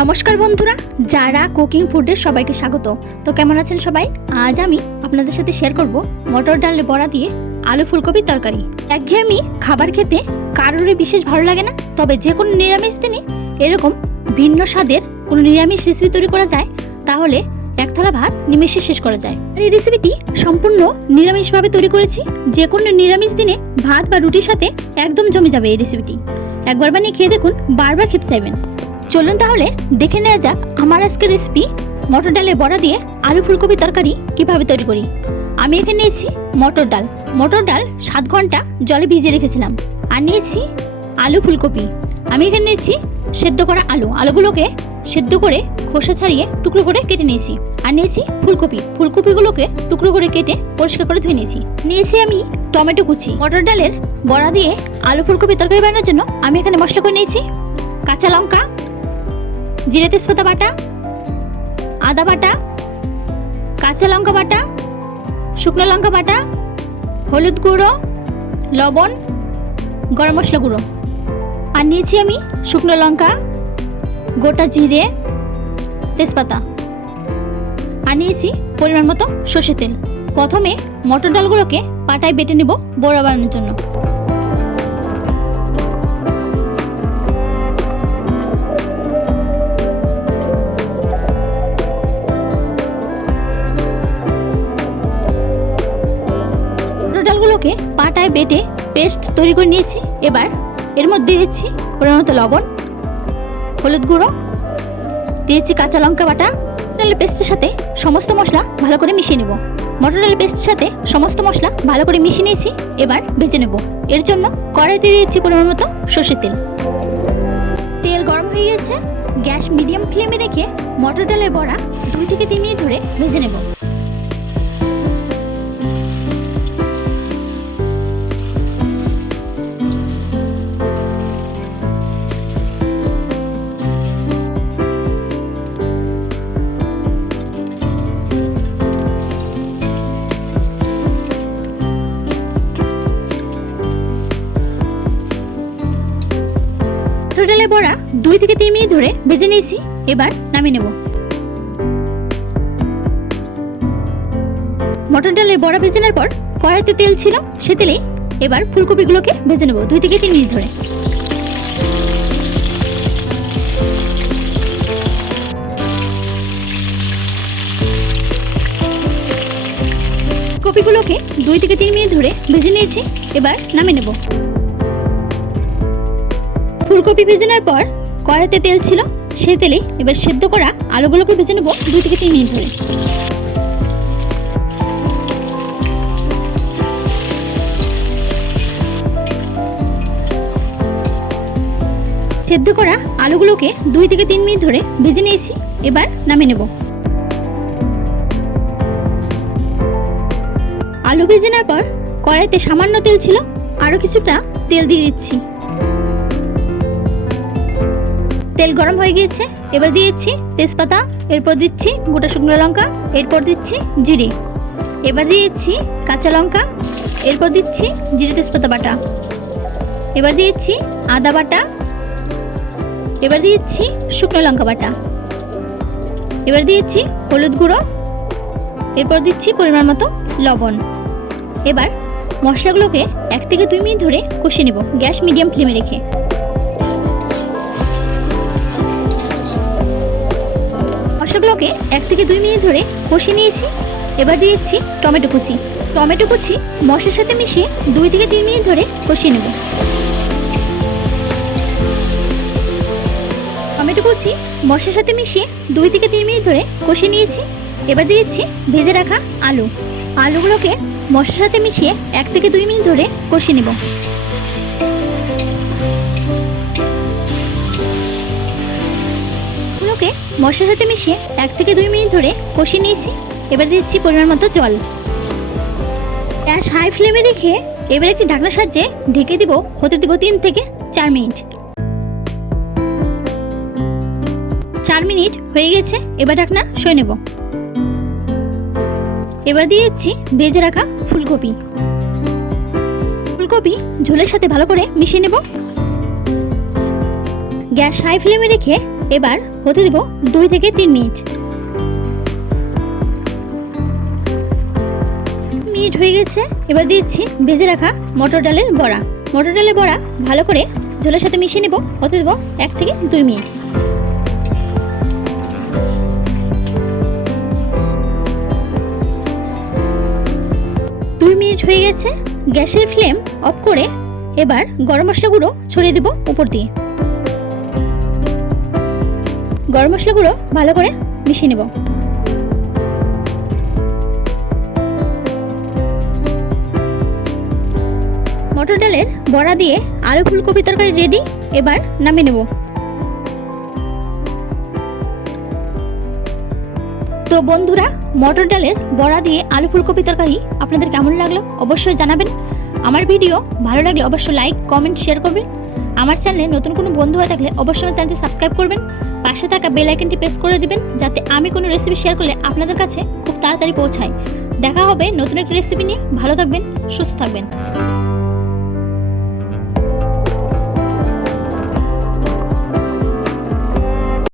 নমস্কার বন্ধুরা, যারা কুকিং ফুডের সবাইকে স্বাগত। তো কেমন আছেন সবাই? আজ আমি আপনাদের সাথে শেয়ার করব মটর ডালের বড়া দিয়ে আলু ফুলকপির তরকারি। একঘেয়েমি খাবার খেতে কারোরই বিশেষ ভালো লাগে না, তবে যে কোনো নিরামিষ দিনে এরকম ভিন্ন স্বাদের কোনো নিরামিষ রেসিপি তৈরি করা যায়, তাহলে এক থালা ভাত নিমেষে শেষ করা যায়। আর এই রেসিপিটি সম্পূর্ণ নিরামিষভাবে তৈরি করেছি, যে কোনো নিরামিষ দিনে ভাত বা রুটির সাথে একদম জমে যাবে এই রেসিপিটি একবার বানিয়ে খেয়ে দেখুন, বারবার খেতে চাইবেন। চলুন তাহলে দেখে নেওয়া যাক আমার আজকের রেসিপি মটর ডালের বড়া দিয়ে আলু ফুলকপি তরকারি কীভাবে তৈরি করি। আমি এখানে নিয়েছি মটর ডাল। মটর ডাল সাত ঘণ্টা জলে ভিজিয়ে রেখেছিলাম। আর নিয়েছি আলু ফুলকপি। আমি এখানে নিয়েছি সেদ্ধ করা আলু। আলুগুলোকে সেদ্ধ করে খোসা ছাড়িয়ে টুকরো করে কেটে নিয়েছি। আর নিয়েছি ফুলকপি। ফুলকপিগুলোকে টুকরো করে কেটে পরিষ্কার করে ধুয়ে নিয়েছি। নিয়েছি আমি টমেটো কুচি। মটর ডালের বড়া দিয়ে আলু ফুলকপি তরকারি বানানোর জন্য আমি এখানে মশলা করে নিয়েছি। কাঁচা লঙ্কা জিরে তেজপাতা বাটা, আদা বাটা, কাঁচা লঙ্কা বাটা, শুকনো লঙ্কা বাটা, হলুদ গুঁড়ো, লবণ, গরম মশলা গুঁড়ো। আর নিয়েছি আমি শুকনো লঙ্কা, গোটা জিরে, তেজপাতা। আর নিয়েছি পরিমাণ মতো সর্ষে তেল। প্রথমে মটর ডালগুলোকে পাটায় বেটে নেব বড়া বানানোর জন্য। মটর পাটায় বেটে পেস্ট তৈরি করে নিয়েছি। এবার এর মধ্যে দিয়েছি পরিমাণ মতো লবণ, হলুদ গুঁড়ো, দিয়েছি কাঁচা লঙ্কা বাটা। ডালের পেস্টের সাথে সমস্ত মশলা ভালো করে মিশিয়ে নেব। মটর ডালের পেস্টের সাথে সমস্ত মশলা ভালো করে মিশিয়ে নিয়েছি, এবার ভেজে নেব। এর জন্য কড়াইতে দিয়েছি পরিমাণ মতো সর্ষের তেল। তেল গরম হয়ে গেছে, গ্যাস মিডিয়াম ফ্লেমে রেখে মটর ডালের বড়া দুই থেকে তিন মিনিট ধরে ভেজে নেব। মটর ডালের বড়া দুই থেকে তিন মিনিট ধরে ভেজে নিয়েছি। এবার নামিয়ে নেব। মটর ডালের বড়া ভেজে নেওয়ার পর কড়াইতে তেল ছিল সে তেলেই এবার ফুলকপিগুলোকে ভেজে নেব দুই থেকে তিন মিনিট ধরে। কপিগুলোকে দুই থেকে তিন মিনিট ধরে ভেজে নিয়েছি। এবার নামিয়ে নেব। ফুলকপি ভেজে নেওয়ার পর কড়াইতে তেল ছিল, সেই তেলে এবার সেদ্ধ করা আলুগুলোকে ভেজে নেব দুই থেকে তিন মিনিট ধরে। সেদ্ধ করা আলুগুলোকে দুই থেকে তিন মিনিট ধরে ভেজে নিয়েছি, এবার নামিয়ে নেব। আলু ভেজে নেওয়ার পর কড়াইতে সামান্য তেল ছিল আরও কিছুটা তেল দিয়ে দিচ্ছি। তেল গরম হয়ে গিয়েছে। এবার দিয়েছি তেজপাতা, এরপর দিচ্ছি গোটা শুকনো লঙ্কা, এরপর দিচ্ছি জিরে। এবার দিয়েছি কাঁচা লঙ্কা, এরপর দিচ্ছি জিরে তেজপাতা বাটা। এবার দিয়েছি আদা বাটা, এবার দিয়েছি শুকনো লঙ্কা বাটা। এবার দিয়েছি হলুদ গুঁড়ো, এরপর দিচ্ছি পরিমাণ মতো লবণ। এবার মশলাগুলোকে এক থেকে দুই মিনিট ধরে কষিয়ে নেব। গ্যাস মিডিয়াম ফ্লেমে রেখে। মশলাগুলোকে এক থেকে দুই মিনিট ধরে কষিয়ে নিয়েছি। এবার দিয়েছি টমেটো কুচি। টমেটো কুচি মশলার সাথে মিশিয়ে দুই থেকে তিন মিনিট ধরে কষিয়ে নেব। টমেটো কুচি মশলার সাথে মিশিয়ে দুই থেকে তিন মিনিট ধরে কষিয়ে নিয়েছি। এবার দিয়েছি ভেজে রাখা আলু। আলুগুলোকে মশলার সাথে মিশিয়ে এক থেকে দুই মিনিট ধরে কষিয়ে নেব। মশলার সাথে মিশিয়ে এক থেকে দুই মিনিট ধরে কষিয়ে নিয়েছি। এবার দিচ্ছি পরিমাণ মতো জল। গ্যাস হাই ফ্লেমে রেখে এবার একটি ঢাকনার সাহায্যে ঢেকে দিব, হতে দিব তিন থেকে চার মিনিট। চার মিনিট হয়ে গেছে, এবার ঢাকনা সয়ে নেব। এবার দিয়ে দিচ্ছি ভেজে রাখা ফুলকপি। ফুলকপি ঝোলের সাথে ভালো করে মিশিয়ে নেব। গ্যাস হাই ফ্লেমে রেখে এবার হতে দেব দুই থেকে তিন মিনিট। মিনিট হয়ে গেছে, এবার দিচ্ছি ভেজে রাখা মটর ডালের বড়া। মটর ডালের বড়া ভালো করে ঝোলের সাথে মিশিয়ে নেব, হতে দেবো এক থেকে দুই মিনিট। দুই মিনিট হয়ে গেছে, গ্যাসের ফ্লেম অফ করে এবার গরম মশলা গুঁড়ো ছড়িয়ে দিব উপর দিয়ে। গরম মশলা গুঁড়ো ভালো করে মিশিয়ে নেব। মটর ডালের বড়া দিয়ে আলু ফুলকপি তরকারি রেডি এবার নামিয়ে নেব। তো বন্ধুরা, মটর ডালের বড়া দিয়ে আলু ফুলকপি তরকারি আপনাদের কেমন লাগল অবশ্যই জানাবেন। আমার ভিডিও ভালো লাগলে অবশ্যই লাইক কমেন্ট শেয়ার করবেন। আমার চ্যানেলে নতুন কোনো বন্ধু হয়ে থাকলে অবশ্যই আমার চ্যানেলটি সাবস্ক্রাইব করবেন। পাশে থাকা বেল আইকনটি প্রেস করে দিবেন, যাতে আমি কোনো রেসিপি শেয়ার করলে আপনাদের কাছে খুব তাড়াতাড়ি পৌঁছায়। দেখা হবে নতুন একটি রেসিপি নিয়ে। ভালো থাকবেন, সুস্থ থাকবেন।